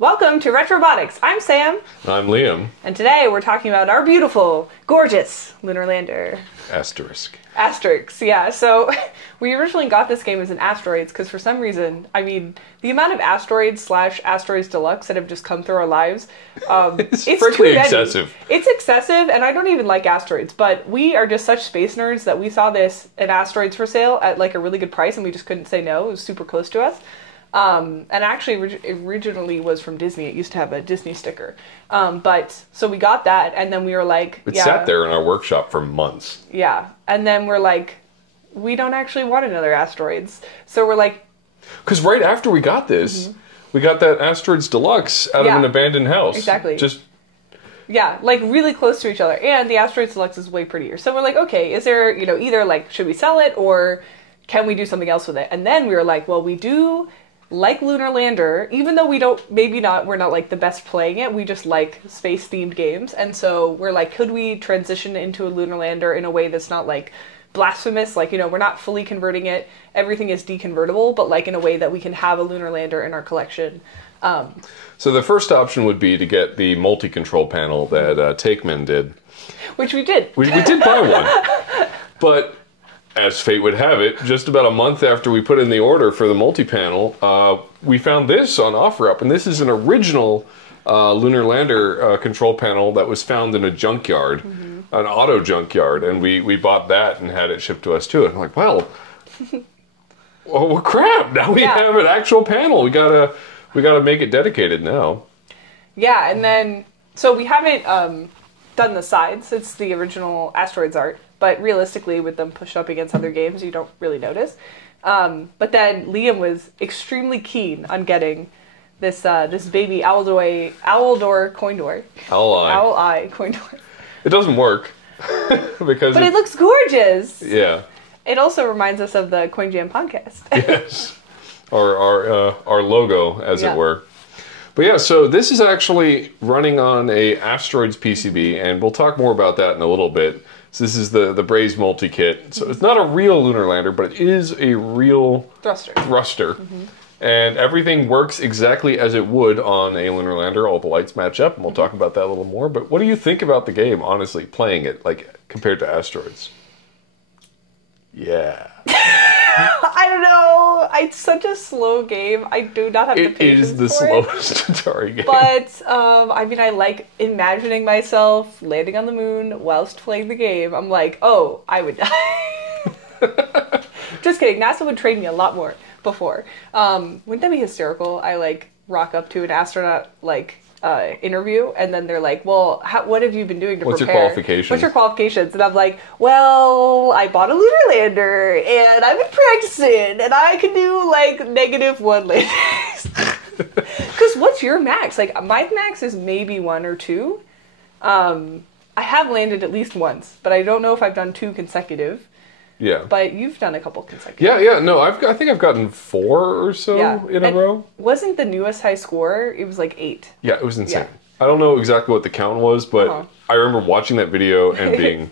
Welcome to Retrobotics. I'm Sam. I'm Liam. And today we're talking about our beautiful, gorgeous Lunar Lander. Asterisk. Asterisks, yeah. So we originally got this game as an Asteroids because for some reason, I mean, the amount of Asteroids / Asteroids Deluxe that have just come through our lives, it's frankly excessive. It's excessive, and I don't even like Asteroids, but we are just such space nerds that we saw this at Asteroids for sale at like a really good price, and we just couldn't say no. It was super close to us. And actually originally was from Disney. It used to have a Disney sticker. But so we got that, and then we were like, it sat there in our workshop for months. Yeah. And then we're like, we don't actually want another Asteroids. So we're like, because right after we got this, we got that Asteroids Deluxe out of an abandoned house. Exactly. Just yeah, like really close to each other. And the Asteroids Deluxe is way prettier. So we're like, okay, is there, either like, should we sell it or can we do something else with it? And then we were like, well, we do like Lunar Lander, even though we're not like the best playing it, we just like space themed games. And so we're like, could we transition into a Lunar Lander in a way that's not like blasphemous? Like, we're not fully converting it. Everything is deconvertible, but like in a way that we can have a Lunar Lander in our collection. So the first option would be to get the multi-control panel that Takeman did. Which we did. We did buy one. But as fate would have it, just about a month after we put in the order for the multi-panel, we found this on OfferUp, and this is an original Lunar Lander control panel that was found in a junkyard, an auto junkyard, and we bought that and had it shipped to us too. And I'm like, well, crap! Now we have an actual panel. We gotta make it dedicated now. Yeah, and then so we haven't done the sides. It's the original Asteroids art. But realistically, with them pushed up against other games, you don't really notice. But then Liam was extremely keen on getting this this baby Owldor coin door. Owl-eye coin door. It doesn't work. But it looks gorgeous. Yeah. It also reminds us of the Coin Jam podcast. Yes. Our logo, as it were. But yeah, so this is actually running on a Asteroids PCB, and we'll talk more about that in a little bit. So this is the Braze multi-kit. So it's not a real Lunar Lander, but it is a real thruster. And everything works exactly as it would on a Lunar Lander. All the lights match up, and we'll talk about that a little more. But what do you think about the game, honestly, playing it, like, compared to Asteroids? Yeah. I don't know. It's such a slow game. I do not have the patience It is the slowest Atari game. But, I mean, I like imagining myself landing on the moon whilst playing the game. I'm like, oh, I would die. Just kidding. NASA would train me a lot more before. Wouldn't that be hysterical? I, like, rock up to an astronaut, like, interview, and then they're like, well, what have you been doing to prepare? What's your qualifications? What's your qualifications? And I'm like, well, I bought a Lunar Lander, and I've been practicing, and I can do, like, -1 landings. Because what's your max? Like, my max is maybe 1 or 2. I have landed at least once, but I don't know if I've done 2 consecutive. Yeah. But you've done a couple consecutive. Yeah. No, I think I've gotten 4 or so in a row. Wasn't the newest high score? It was like 8. Yeah, it was insane. Yeah. I don't know exactly what the count was, but I remember watching that video and being,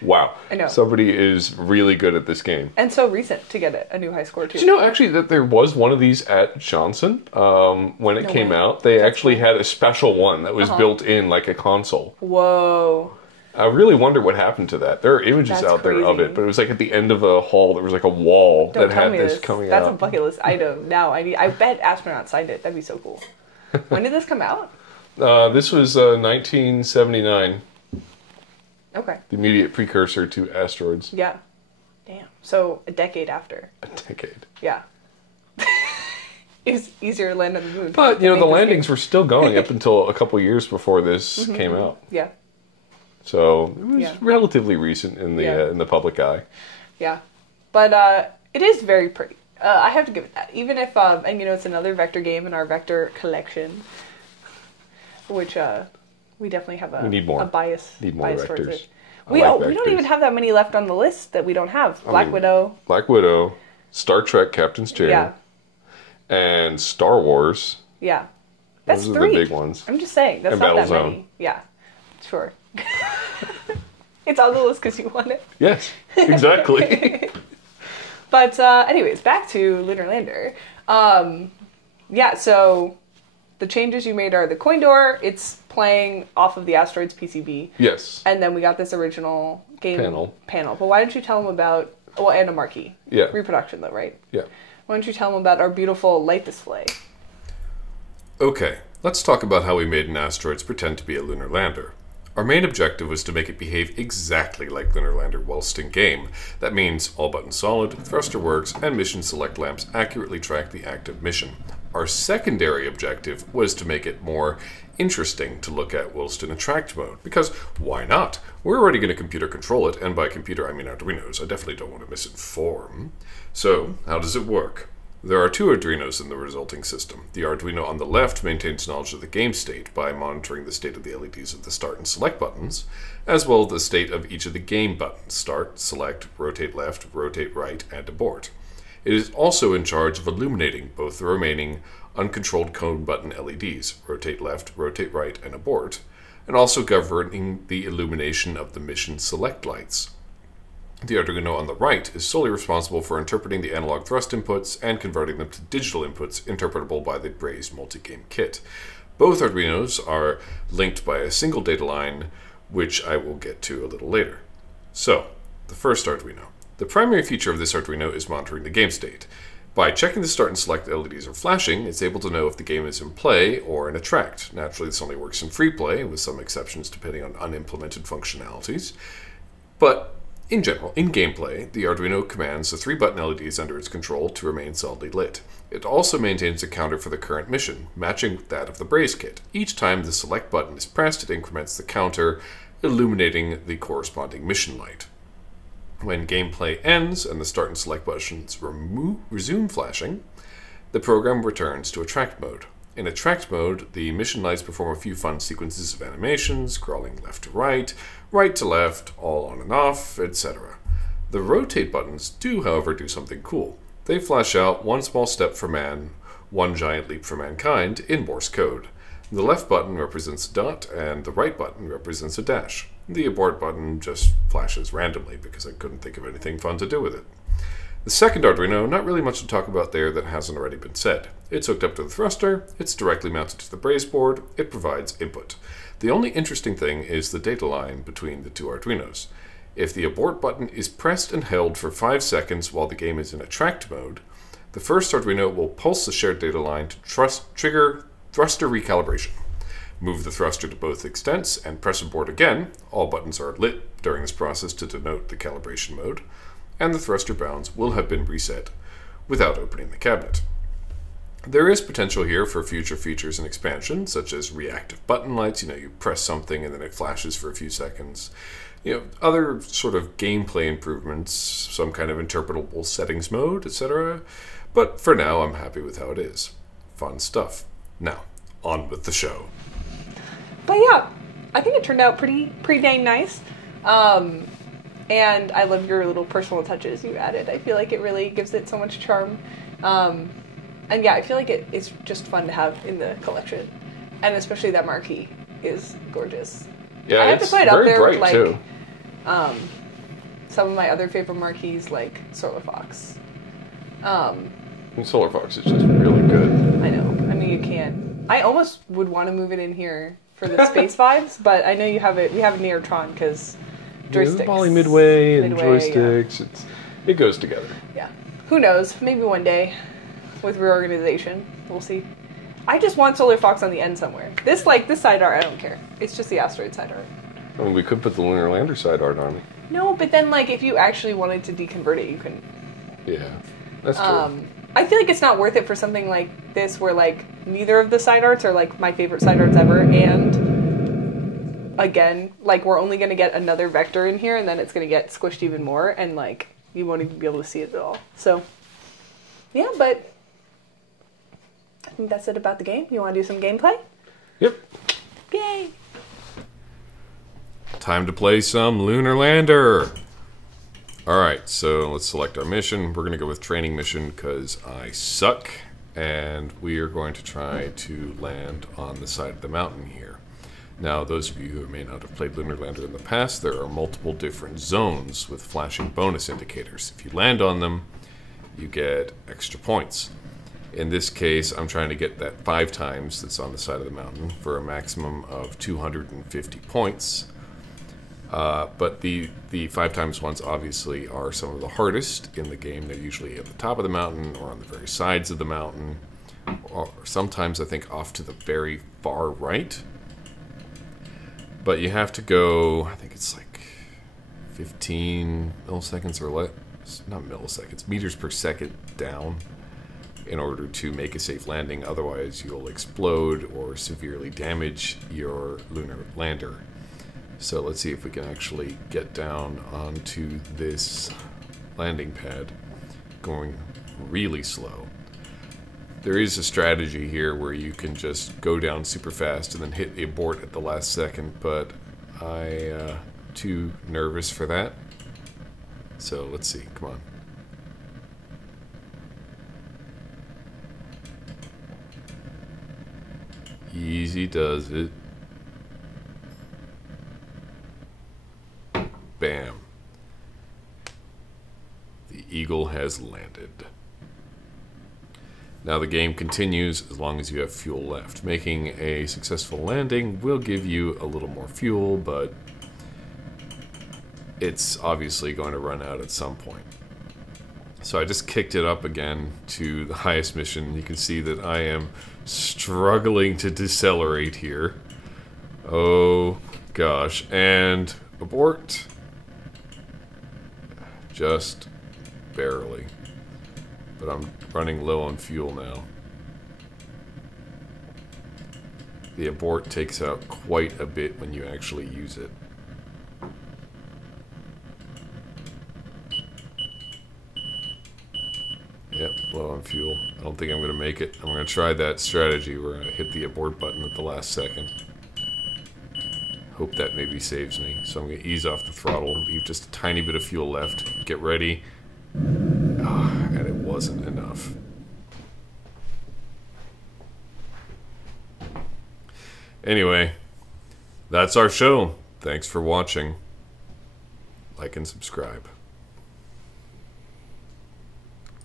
wow, I know. Somebody is really good at this game. And so recent to get a new high score, too. Did you know, actually, that there was one of these at Johnson when it came out? They actually had a special one that was built in, like a console. Whoa. I really wonder what happened to that. There are images out there of it, but it was like at the end of a hall, there was like a wall that had this coming out. That's a bucket list item. Now, I bet astronauts signed it. That'd be so cool. When did this come out? This was 1979. Okay. The immediate precursor to Asteroids. Yeah. Damn. So, a decade after. A decade. Yeah. It was easier to land on the moon. But, the landings were still going up until a couple years before this came out. Yeah. So it was relatively recent in the public eye. Yeah, but it is very pretty. I have to give it that. Even if and it's another Vector game in our Vector collection, which we definitely have a bias. Need more bias Vectors. Towards it. We don't even have that many left on the list that we don't have. Black Widow, Star Trek Captain's Chair, and Star Wars. Yeah, that's those 3. Are the big ones. I'm just saying that's not that many. Yeah, sure. It's on the list because you want it. Yes, exactly. But anyways, back to Lunar Lander. Yeah, so the changes you made are the coin door. It's playing off of the Asteroids PCB. Yes. And then we got this original game panel. But why don't you tell them about, well, and a marquee. Yeah. Reproduction though, right? Yeah. Why don't you tell them about our beautiful light display? Okay, let's talk about how we made an asteroids pretend to be a lunar lander. Our main objective was to make it behave exactly like Lunar Lander whilst in game. That means all buttons solid, thruster works, and mission select lamps accurately track the active mission. Our secondary objective was to make it more interesting to look at whilst in attract mode, because why not? We're already going to computer control it, and by computer I mean Arduinos. I definitely don't want to misinform. So, how does it work? There are two Arduinos in the resulting system. The Arduino on the left maintains knowledge of the game state by monitoring the state of the LEDs of the start and select buttons, as well as the state of each of the game buttons: start, select, rotate left, rotate right, and abort. It is also in charge of illuminating both the remaining uncontrolled cone button LEDs, rotate left, rotate right, and abort, and also governing the illumination of the mission select lights. The Arduino on the right is solely responsible for interpreting the analog thrust inputs and converting them to digital inputs interpretable by the Braze multi-game kit. Both Arduinos are linked by a single data line, which I will get to a little later. So, the first Arduino. The primary feature of this Arduino is monitoring the game state. By checking the start and select LEDs are flashing, it's able to know if the game is in play or in attract. Naturally, this only works in free play, with some exceptions depending on unimplemented functionalities. But in general, in gameplay, the Arduino commands the 3 button LEDs under its control to remain solidly lit. It also maintains a counter for the current mission, matching that of the Braze kit. Each time the select button is pressed, it increments the counter, illuminating the corresponding mission light. When gameplay ends and the start and select buttons resume flashing, the program returns to attract mode. In attract mode, the mission lights perform a few fun sequences of animations, crawling left to right to left, all on and off, etc. The rotate buttons do, however, do something cool. They flash out one small step for man, one giant leap for mankind in Morse code. The left button represents a dot, and the right button represents a dash. The abort button just flashes randomly because I couldn't think of anything fun to do with it. The second Arduino, not really much to talk about there that hasn't already been said. It's hooked up to the thruster, it's directly mounted to the Braze board, it provides input. The only interesting thing is the data line between the two Arduinos. If the abort button is pressed and held for 5 seconds while the game is in attract mode, the first Arduino will pulse the shared data line to trigger thruster recalibration. Move the thruster to both extents and press abort again. All buttons are lit during this process to denote the calibration mode, and the thruster bounds will have been reset without opening the cabinet. There is potential here for future features and expansion, such as reactive button lights. You press something and then it flashes for a few seconds. Other sort of gameplay improvements, some kind of interpretable settings mode, etc. But for now, I'm happy with how it is. Fun stuff. Now, on with the show. But yeah, I think it turned out pretty dang nice. And I love your little personal touches you added. I feel like it really gives it so much charm. And yeah, I feel like it's just fun to have in the collection. And especially that marquee is gorgeous. Yeah, I have to put it up there with like too. Some of my other favorite marquees, like Solar Fox. And Solar Fox is just really good. I know. I mean, you can't. I almost would want to move it in here for the space vibes, but I know you have it. We have it near Tron because joysticks. The Poly Midway and joysticks. Yeah. It goes together. Yeah. Who knows? Maybe one day with reorganization. We'll see. I just want Solar Fox on the end somewhere. This side art, I don't care. It's just the asteroid side art. I mean, we could put the Lunar Lander side art on it. No, but then if you actually wanted to deconvert it, you couldn't. Yeah, that's true. I feel like it's not worth it for something like this where neither of the side arts are my favorite side arts ever, and again, we're only going to get another vector in here and then it's going to get squished even more and you won't even be able to see it at all. So, yeah, but I think that's it about the game. You want to do some gameplay? Yep. Yay! Time to play some Lunar Lander. Alright, so let's select our mission. We're going to go with training mission because I suck. And we are going to try to land on the side of the mountain here. Now, those of you who may not have played Lunar Lander in the past, there are multiple different zones with flashing bonus indicators. If you land on them, you get extra points. In this case, I'm trying to get that 5 times that's on the side of the mountain for a maximum of 250 points. But the 5 times ones obviously are some of the hardest in the game. They're usually at the top of the mountain or on the very sides of the mountain, or sometimes I think off to the very far right. But you have to go, I think it's like 15 milliseconds or less, not milliseconds, meters per second down in order to make a safe landing. Otherwise you'll explode or severely damage your lunar lander. So let's see if we can actually get down onto this landing pad going really slow. There is a strategy here where you can just go down super fast and then hit the abort at the last second, but I'm too nervous for that. So let's see, come on. Easy does it. Bam. The Eagle has landed. Now the game continues as long as you have fuel left. Making a successful landing will give you a little more fuel, but it's obviously going to run out at some point. So I just kicked it up again to the highest mission. You can see that I am struggling to decelerate here. Oh gosh, and abort. Just barely. But I'm running low on fuel now. The abort takes out quite a bit when you actually use it. Yep, low on fuel. I don't think I'm going to make it. I'm going to try that strategy where I hit the abort button at the last second. Hope that maybe saves me. So I'm going to ease off the throttle, leave just a tiny bit of fuel left, get ready. And it wasn't enough. Anyway, that's our show. Thanks for watching. Like and subscribe.